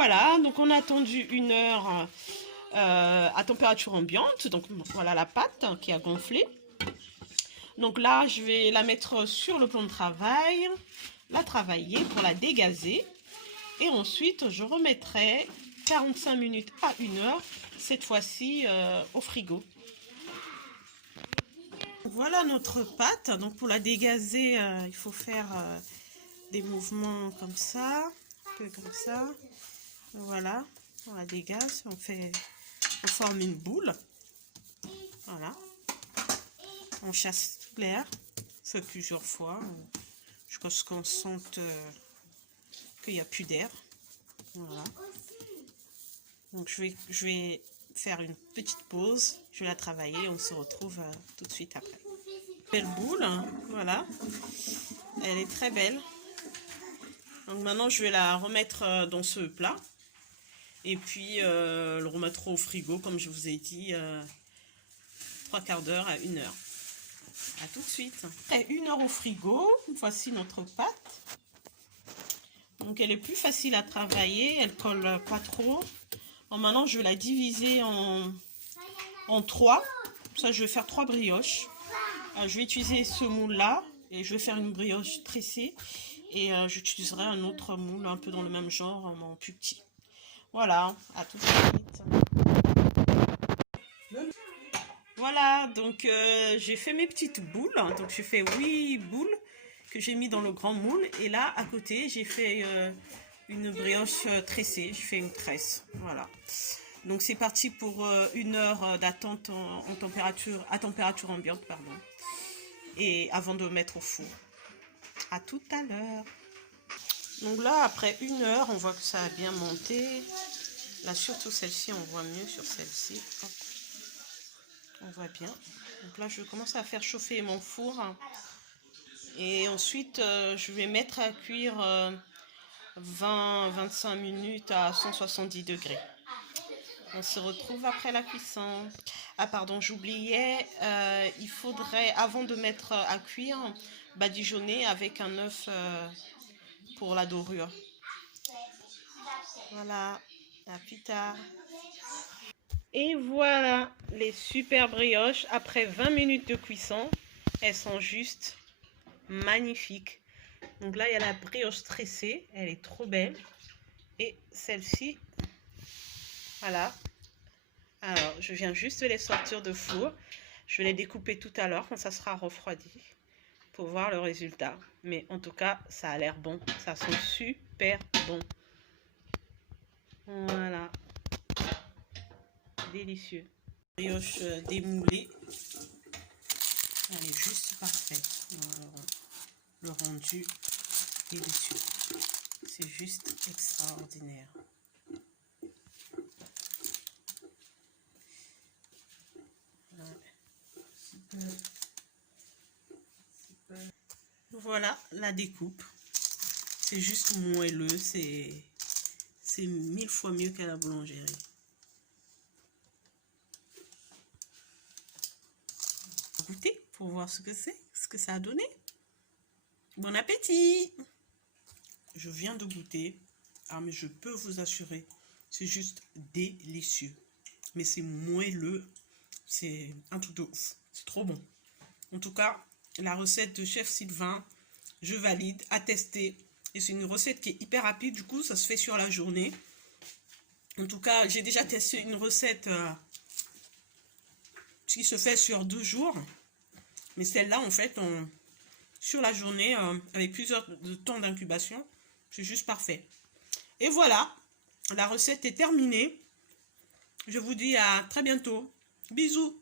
voilà, donc on a attendu 1 heure à température ambiante. Donc voilà la pâte qui a gonflé. Donc là, je vais la mettre sur le plan de travail, la travailler pour la dégazer. Et ensuite, je remettrai 45 minutes à 1 heure, cette fois-ci au frigo. Voilà notre pâte. Donc pour la dégazer, il faut faire des mouvements comme ça, un peu comme ça. Voilà, on la dégaze, on forme une boule. Voilà. On chasse tout l'air, on fait plusieurs fois, jusqu'à ce qu'on sente qu'il n'y a plus d'air. Voilà. Donc je vais faire une petite pause, je vais la travailler, on se retrouve tout de suite après. Belle boule, hein, voilà. Elle est très belle. Donc maintenant je vais la remettre dans ce plat. Et puis le remettre au frigo, comme je vous ai dit, 3/4 d'heure à 1 heure. A tout de suite. Après 1 heure au frigo, voici notre pâte. Donc elle est plus facile à travailler, elle colle pas trop. Bon, maintenant je vais la diviser en 3. Ça, je vais faire 3 brioches. Je vais utiliser ce moule là et je vais faire une brioche tressée. Et j'utiliserai un autre moule un peu dans le même genre, en plus petit. Voilà, à tout de suite. Voilà, donc j'ai fait mes petites boules. Donc j'ai fait 8 boules que j'ai mis dans le grand moule. Et là, à côté, j'ai fait une brioche tressée. J'ai fait une tresse. Voilà. Donc c'est parti pour 1 heure d'attente à température ambiante, pardon. Et avant de mettre au four. À tout à l'heure. Donc là, après 1 heure, on voit que ça a bien monté. Là, surtout celle-ci, on voit mieux sur celle-ci. On voit bien. Donc là, je commence à faire chauffer mon four. Et ensuite, je vais mettre à cuire 20-25 minutes à 170 degrés. On se retrouve après la cuisson. Ah pardon, j'oubliais, il faudrait, avant de mettre à cuire, badigeonner avec un œuf pour la dorure. Voilà, à plus tard. Et voilà les super brioches. Après 20 minutes de cuisson, elles sont juste magnifiques. Donc là, il y a la brioche tressée. Elle est trop belle. Et celle-ci, voilà. Alors, je viens juste de les sortir de four. Je vais les découper tout à l'heure quand ça sera refroidi pour voir le résultat. Mais en tout cas, ça a l'air bon. Ça sent super bon. Voilà. Délicieux. Brioche démoulée. Elle est juste parfaite. Le rendu délicieux. C'est juste extraordinaire. Voilà la découpe. C'est juste moelleux. C'est 1000 fois mieux qu'à la boulangerie. Goûter pour voir ce que c'est, ce que ça a donné. Bon appétit! Je viens de goûter. Ah, mais je peux vous assurer, c'est juste délicieux. Mais c'est moelleux. C'est un truc de ouf. C'est trop bon. En tout cas, la recette de Chef Sylvain, je valide, à tester. Et c'est une recette qui est hyper rapide. Du coup, ça se fait sur la journée. En tout cas, j'ai déjà testé une recette qui se fait sur 2 jours. Mais celle-là, en fait, sur la journée, avec plusieurs temps d'incubation, c'est juste parfait. Et voilà, la recette est terminée. Je vous dis à très bientôt. Bisous.